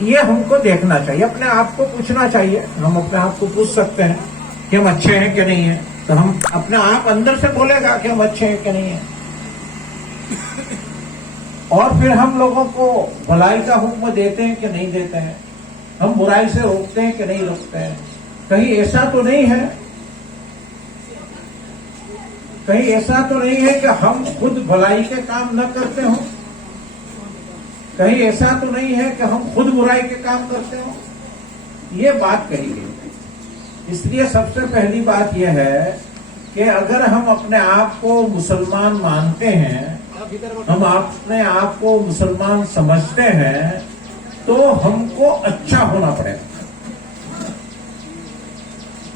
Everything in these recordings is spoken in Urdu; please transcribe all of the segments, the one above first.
یہ ہم کو دیکھنا چاہیے، اپنے آپ کو پوچھنا چاہیے. ہم اپنے آپ کو پوچھ سکتے ہیں کہ ہم اچھے ہیں کہ نہیں ہیں، تو ہم اپنے آپ اندر سے بولے گا کہ ہم اچھے ہیں کہ نہیں ہیں. اور پھر ہم لوگوں کو بھلائی کا حکم دیتے ہیں کہ نہیں دیتے ہیں، ہم برائی سے روکتے ہیں کہ نہیں روکتے ہیں. کہیں ایسا تو نہیں ہے، کہیں ایسا تو نہیں ہے کہ ہم خود بھلائی کے کام نہ کرتے ہوں، کہیں ایسا تو نہیں ہے کہ ہم خود برائی کے کام کرتے ہوں. یہ بات کہی گئی. اس لیے سب سے پہلی بات یہ ہے کہ اگر ہم اپنے آپ کو مسلمان مانتے ہیں، ہم اپنے آپ کو مسلمان سمجھتے ہیں، تو ہم کو اچھا ہونا پڑے گا،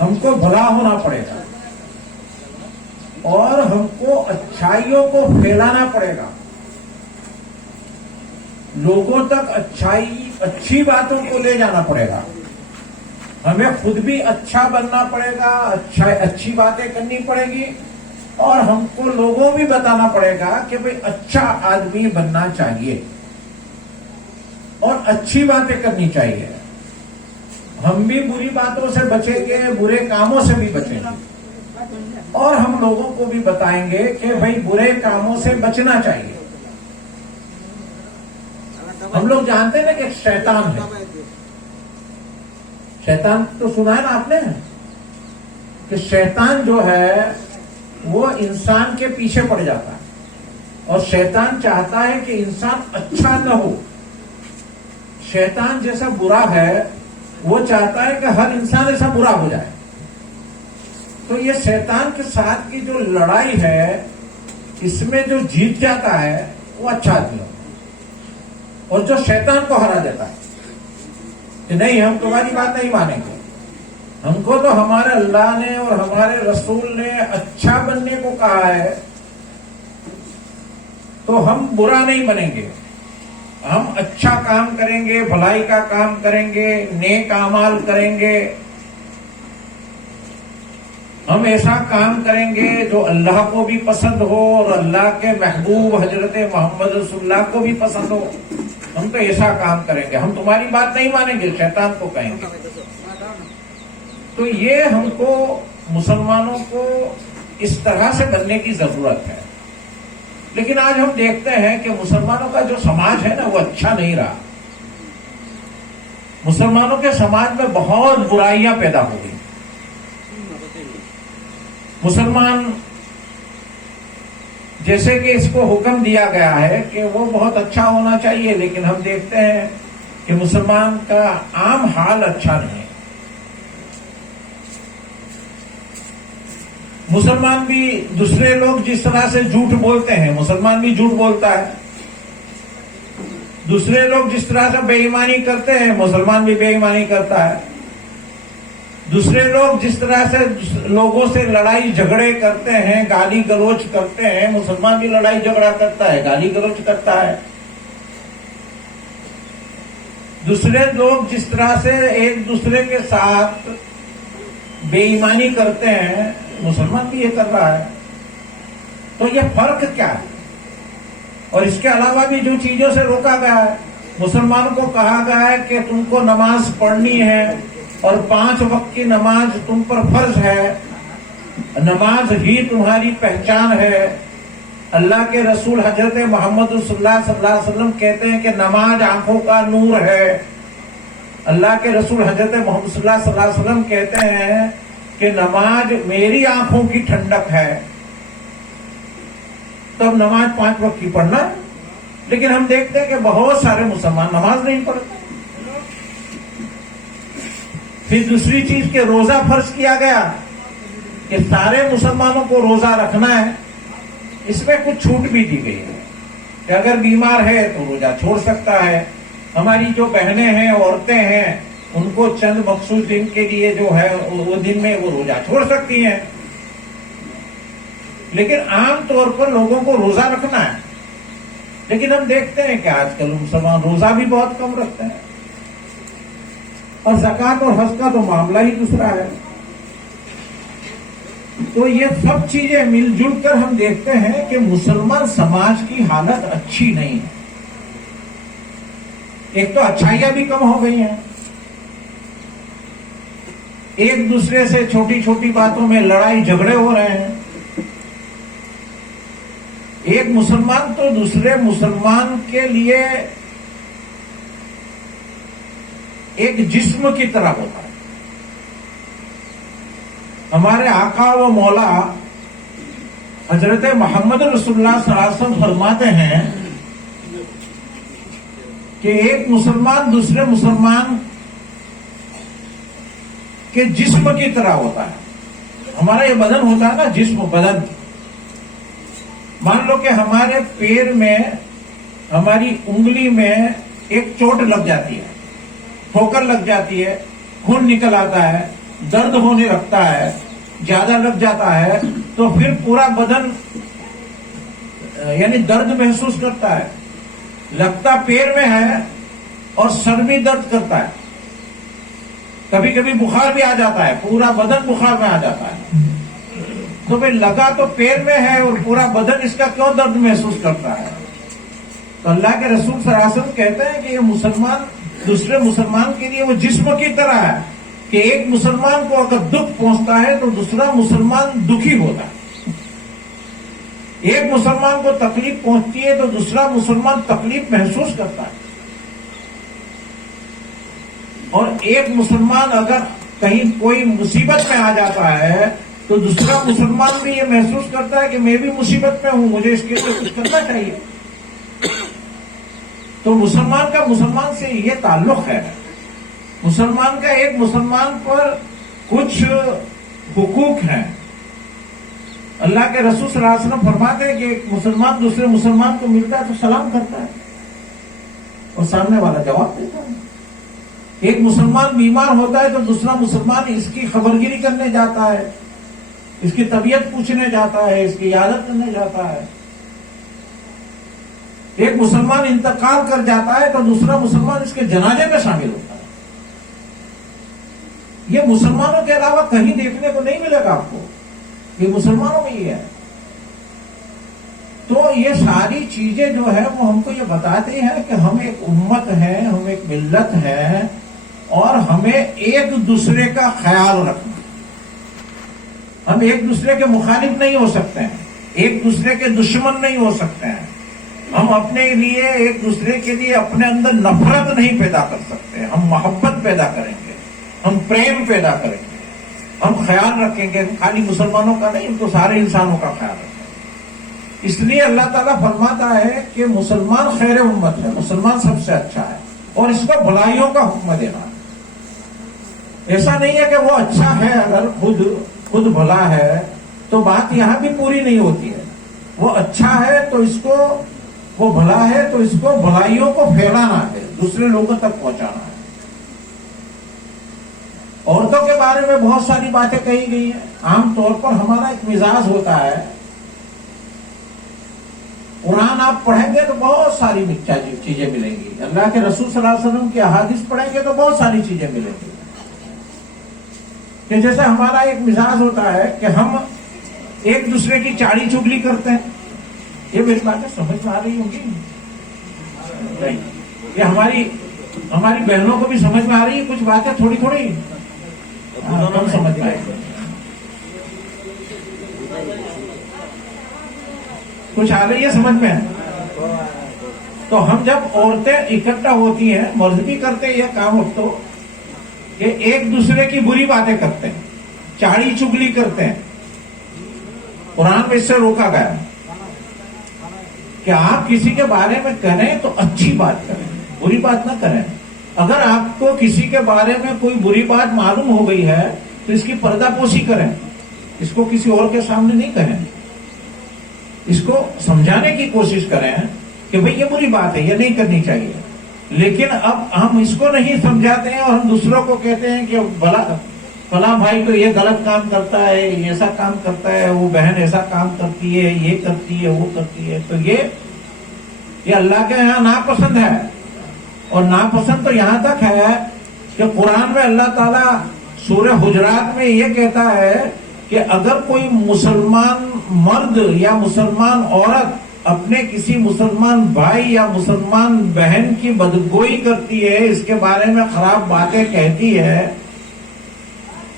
ہم کو بھلا ہونا پڑے گا، اور ہم کو اچھائیوں کو پھیلانا پڑے گا. لوگوں تک اچھی باتوں کو لے جانا پڑے گا. ہمیں خود بھی اچھا بننا پڑے گا، اچھی باتیں کرنی پڑے گی، اور ہم کو لوگوں بھی بتانا پڑے گا کہ بھئی اچھا آدمی بننا چاہیے اور اچھی باتیں کرنی چاہیے. ہم بھی بری باتوں سے بچیں گے، برے کاموں سے بھی بچیں گے، اور ہم لوگوں کو بھی بتائیں گے کہ بھئی برے کاموں سے بچنا چاہیے. ہم لوگ جانتے ہیں نا کہ شیطان ہے. شیطان تو سنا ہے نا آپ نے، کہ شیطان جو ہے وہ انسان کے پیچھے پڑ جاتا ہے، اور شیطان چاہتا ہے کہ انسان اچھا نہ ہو. شیطان جیسا برا ہے وہ چاہتا ہے کہ ہر انسان ایسا برا ہو جائے. تو یہ شیطان کے ساتھ کی جو لڑائی ہے، اس میں جو جیت جاتا ہے وہ اچھا آدمی ہوتا ہے، اور جو شیطان کو ہرا دیتا ہے کہ نہیں ہم تمہاری بات نہیں مانیں گے، ہم کو تو ہمارے اللہ نے اور ہمارے رسول نے اچھا بننے کو کہا ہے، تو ہم برا نہیں بنیں گے، ہم اچھا کام کریں گے، بھلائی کا کام کریں گے، نیک اعمال کریں گے. ہم ایسا کام کریں گے جو اللہ کو بھی پسند ہو اور اللہ کے محبوب حضرت محمد رسول اللہ کو بھی پسند ہو. ہم تو ایسا کام کریں گے، ہم تمہاری بات نہیں مانیں گے، شیطان کو کہیں گے. تو یہ ہم کو مسلمانوں کو اس طرح سے بننے کی ضرورت ہے. لیکن آج ہم دیکھتے ہیں کہ مسلمانوں کا جو سماج ہے نا وہ اچھا نہیں رہا. مسلمانوں کے سماج میں بہت برائیاں پیدا ہو گئی. مسلمان جیسے کہ اس کو حکم دیا گیا ہے کہ وہ بہت اچھا ہونا چاہیے، لیکن ہم دیکھتے ہیں کہ مسلمان کا عام حال اچھا نہیں ہے. مسلمان بھی دوسرے لوگ جس طرح سے جھوٹ بولتے ہیں، مسلمان بھی جھوٹ بولتا ہے. دوسرے لوگ جس طرح سے بے ایمانی کرتے ہیں، مسلمان بھی بے ایمانی کرتا ہے. دوسرے لوگ جس طرح سے لوگوں سے لڑائی جھگڑے کرتے ہیں، گالی گلوچ کرتے ہیں، مسلمان بھی لڑائی جھگڑا کرتا ہے، گالی گلوچ کرتا ہے. دوسرے لوگ جس طرح سے ایک دوسرے کے ساتھ بے ایمانی کرتے ہیں، مسلمان بھی یہ کر رہا ہے. تو یہ فرق کیا ہے؟ اور اس کے علاوہ بھی جو چیزوں سے روکا گیا ہے، مسلمانوں کو کہا گیا ہے کہ تم کو نماز پڑھنی ہے اور 5 وقت کی نماز تم پر فرض ہے، نماز ہی تمہاری پہچان ہے. اللہ کے رسول حضرت محمد صلی اللہ علیہ وسلم کہتے ہیں کہ نماز آنکھوں کا نور ہے. اللہ کے رسول حضرت محمد صلی اللہ علیہ وسلم کہتے ہیں کہ نماز میری آنکھوں کی ٹھنڈک ہے. تب نماز 5 وقت کی پڑھنا ہے. لیکن ہم دیکھتے ہیں کہ بہت سارے مسلمان نماز نہیں پڑھتے. پھر دوسری چیز کہ روزہ فرض کیا گیا کہ سارے مسلمانوں کو روزہ رکھنا ہے. اس میں کچھ چھوٹ بھی دی گئی ہے کہ اگر بیمار ہے تو روزہ چھوڑ سکتا ہے. ہماری جو بہنیں ہیں، عورتیں ہیں، ان کو چند مخصوص دن کے لیے جو ہے وہ دن میں وہ روزہ چھوڑ سکتی ہیں. لیکن عام طور پر لوگوں کو روزہ رکھنا ہے. لیکن ہم دیکھتے ہیں کہ آج کل مسلمان روزہ بھی بہت کم رکھتے ہیں، اور زکوٰۃ اور حج کا تو معاملہ ہی دوسرا ہے. تو یہ سب چیزیں مل جل کر ہم دیکھتے ہیں کہ مسلمان سماج کی حالت اچھی نہیں ہے. ایک تو اچھائیاں بھی کم ہو گئی ہیں، ایک دوسرے سے چھوٹی چھوٹی باتوں میں لڑائی جھگڑے ہو رہے ہیں. ایک مسلمان تو دوسرے مسلمان کے لیے ایک جسم کی طرح ہوتا ہے. ہمارے آقا و مولا حضرت محمد رسول اللہ صلی اللہ علیہ وسلم فرماتے ہیں کہ ایک مسلمان دوسرے مسلمان کے جسم کی طرح ہوتا ہے. ہمارا یہ بدن ہوتا ہے نا، جسم بدن. مان لو کہ ہمارے پیر میں، ہماری انگلی میں ایک چوٹ لگ جاتی ہے، ٹھوکر لگ جاتی ہے، خون نکل آتا ہے، درد ہونے لگتا ہے، زیادہ لگ جاتا ہے، تو پھر پورا بدن یعنی درد محسوس کرتا ہے. لگتا پیر میں ہے اور سر بھی درد کرتا ہے، کبھی کبھی بخار بھی آ جاتا ہے، پورا بدن بخار میں آ جاتا ہے. تو بھئی لگا تو پیر میں ہے اور پورا بدن اس کا کیوں درد محسوس کرتا ہے؟ تو اللہ کے رسول صلی اللہ علیہ وسلم کہتے ہیں کہ یہ مسلمان دوسرے مسلمان کے لیے وہ جسم کی طرح ہے کہ ایک مسلمان کو اگر دکھ پہنچتا ہے تو دوسرا مسلمان دکھی ہوتا ہے. ایک مسلمان کو تکلیف پہنچتی ہے تو دوسرا مسلمان تکلیف محسوس کرتا ہے. اور ایک مسلمان اگر کہیں کوئی مصیبت میں آ جاتا ہے تو دوسرا مسلمان بھی یہ محسوس کرتا ہے کہ میں بھی مصیبت میں ہوں، مجھے اس کے لیے کچھ کرنا چاہیے. تو مسلمان کا مسلمان سے یہ تعلق ہے. مسلمان کا ایک مسلمان پر کچھ حقوق ہیں. اللہ کے رسول صلی اللہ علیہ وسلم فرماتے ہیں کہ ایک مسلمان دوسرے مسلمان کو ملتا ہے تو سلام کرتا ہے اور سامنے والا جواب دیتا ہے. ایک مسلمان بیمار ہوتا ہے تو دوسرا مسلمان اس کی خبرگیری کرنے جاتا ہے، اس کی طبیعت پوچھنے جاتا ہے، اس کی عیادت کرنے جاتا ہے. ایک مسلمان انتقال کر جاتا ہے تو دوسرا مسلمان اس کے جنازے میں شامل ہوتا ہے. یہ مسلمانوں کے علاوہ کہیں دیکھنے کو نہیں ملے گا آپ کو، یہ مسلمانوں میں ہی ہے. تو یہ ساری چیزیں جو ہے وہ ہم کو یہ بتاتی ہیں کہ ہم ایک امت ہیں، ہم ایک ملت ہیں، اور ہمیں ایک دوسرے کا خیال رکھنا. ہم ایک دوسرے کے مخالف نہیں ہو سکتے ہیں، ایک دوسرے کے دشمن نہیں ہو سکتے ہیں. ہم اپنے لیے ایک دوسرے کے لیے اپنے اندر نفرت نہیں پیدا کر سکتے. ہم محبت پیدا کریں گے، ہم پریم پیدا کریں گے، ہم خیال رکھیں گے خالی مسلمانوں کا نہیں، تو سارے انسانوں کا خیال رکھیں گے. اس لیے اللہ تعالیٰ فرماتا ہے کہ مسلمان خیر امت ہے، مسلمان سب سے اچھا ہے، اور اس کو بھلائیوں کا حکم دینا ہے. ایسا نہیں ہے کہ وہ اچھا ہے اگر خود بھلا ہے تو بات یہاں بھی پوری نہیں ہوتی ہے. وہ اچھا ہے تو اس کو، وہ بھلا ہے تو اس کو بھلائیوں کو پھیلانا ہے، دوسرے لوگوں تک پہنچانا ہے. عورتوں کے بارے میں بہت ساری باتیں کہی گئی ہیں. عام طور پر ہمارا ایک مزاج ہوتا ہے، قرآن آپ پڑھیں گے تو بہت ساری چیزیں ملیں گی، اللہ کے رسول صلی اللہ علیہ وسلم کی احادیث پڑھیں گے تو بہت ساری چیزیں ملیں گی. کہ جیسے ہمارا ایک مزاج ہوتا ہے کہ ہم ایک دوسرے کی چاڑی چگلی کرتے ہیں. یہ میری باتیں سمجھ میں آ رہی ہوں گی نہیں؟ یہ ہماری بہنوں کو بھی سمجھ میں آ رہی ہے کچھ باتیں، تھوڑی تھوڑی کم سمجھ میں آئے. کچھ آ رہی ہے سمجھ میں؟ تو ہم جب عورتیں اکٹھا ہوتی ہیں، مرد بھی کرتے ہیں یہ کام اب تو، کہ ایک دوسرے کی بری باتیں کرتے ہیں، چاڑی چگلی کرتے ہیں. قرآن میں اس سے روکا گیا کہ آپ کسی کے بارے میں کریں تو اچھی بات کریں، بری بات نہ کریں. اگر آپ کو کسی کے بارے میں کوئی بری بات معلوم ہو گئی ہے تو اس کی پردہ پوشی کریں، اس کو کسی اور کے سامنے نہیں کہیں، اس کو سمجھانے کی کوشش کریں کہ بھئی یہ بری بات ہے، یہ نہیں کرنی چاہیے. لیکن اب ہم اس کو نہیں سمجھاتے ہیں اور ہم دوسروں کو کہتے ہیں کہ فلاں بھائی تو یہ غلط کام کرتا ہے، ایسا کام کرتا ہے، وہ بہن ایسا کام کرتی ہے، یہ کرتی ہے، وہ کرتی ہے. تو یہ اللہ کے یہاں ناپسند ہے. اور ناپسند تو یہاں تک ہے کہ قرآن میں اللہ تعالیٰ سورہ حجرات میں یہ کہتا ہے کہ اگر کوئی مسلمان مرد یا مسلمان عورت اپنے کسی مسلمان بھائی یا مسلمان بہن کی بدگوئی کرتی ہے، اس کے بارے میں خراب باتیں کہتی ہے،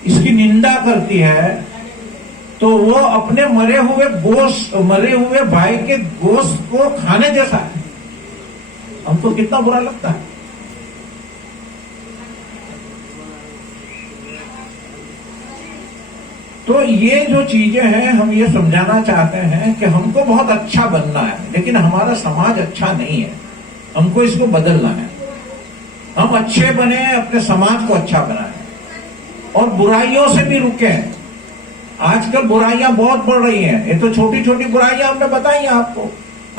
اس کی نندا کرتی ہے، تو وہ اپنے مرے ہوئے بھائی کے گوشت کو کھانے جیسا ہے. ہم کو کتنا برا لگتا ہے. تو یہ جو چیزیں ہیں ہم یہ سمجھانا چاہتے ہیں کہ ہم کو بہت اچھا بننا ہے، لیکن ہمارا سماج اچھا نہیں ہے، ہم کو اس کو بدلنا ہے. ہم اچھے بنے، اپنے سماج کو اچھا بنائیں اور برائیوں سے بھی رکیں. آج کل برائیاں بہت بڑھ رہی ہیں. یہ تو چھوٹی چھوٹی برائیاں ہم نے بتائی ہیں آپ کو.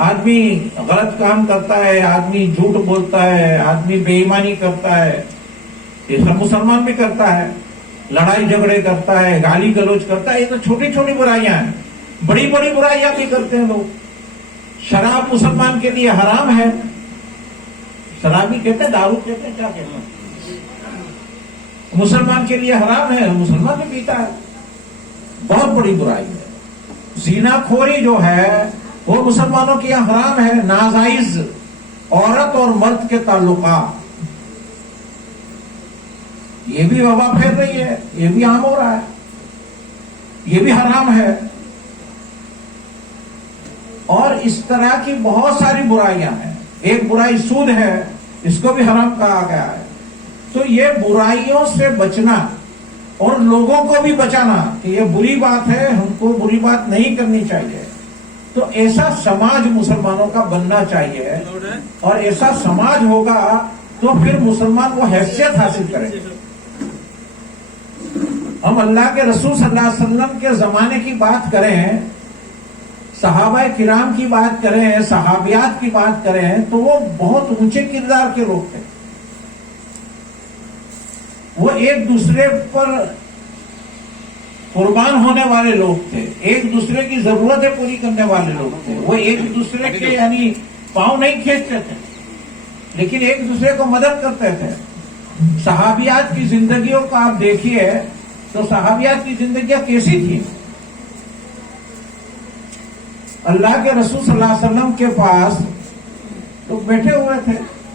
آدمی غلط کام کرتا ہے، آدمی جھوٹ بولتا ہے، آدمی بے ایمانی کرتا ہے، یہ سب مسلمان بھی کرتا ہے. لڑائی جھگڑے کرتا ہے، گالی گلوچ کرتا ہے، یہ تو چھوٹی چھوٹی برائیاں ہیں. بڑی بڑی برائیاں بھی کرتے ہیں لوگ. شراب مسلمان کے لیے حرام ہے. شرابی کہتے ہیں، دارو کہتے ہیں، کیا کہتے ہیں، مسلمان کے لیے حرام ہے، مسلمان بھی پیتا ہے. بہت بڑی برائی ہے. زنا خوری جو ہے وہ مسلمانوں کے یہاں حرام ہے. ناجائز عورت اور مرد کے تعلقات، یہ بھی وبا پھیل رہی ہے، یہ بھی عام ہو رہا ہے، یہ بھی حرام ہے. اور اس طرح کی بہت ساری برائیاں ہیں. ایک برائی سود ہے، اس کو بھی حرام کہا گیا ہے. تو یہ برائیوں سے بچنا اور لوگوں کو بھی بچانا کہ یہ بری بات ہے، ہم کو بری بات نہیں کرنی چاہیے. تو ایسا سماج مسلمانوں کا بننا چاہیے، اور ایسا سماج ہوگا تو پھر مسلمان وہ حیثیت حاصل کریں گے. ہم اللہ کے رسول صلی اللہ علیہ وسلم کے زمانے کی بات کریں، صحابہ کرام کی بات کریں، صحابیات کی بات کریں، تو وہ بہت اونچے کردار کے لوگ تھے. وہ ایک دوسرے پر قربان ہونے والے لوگ تھے، ایک دوسرے کی ضرورتیں پوری کرنے والے لوگ تھے. وہ ایک دوسرے کے یعنی پاؤں نہیں کھینچتے تھے، لیکن ایک دوسرے کو مدد کرتے تھے. صحابیات کی زندگیوں کو آپ دیکھیے تو صحابیات کی زندگیاں کیسی تھی. اللہ کے رسول صلی اللہ علیہ وسلم کے پاس لوگ بیٹھے ہوئے تھے،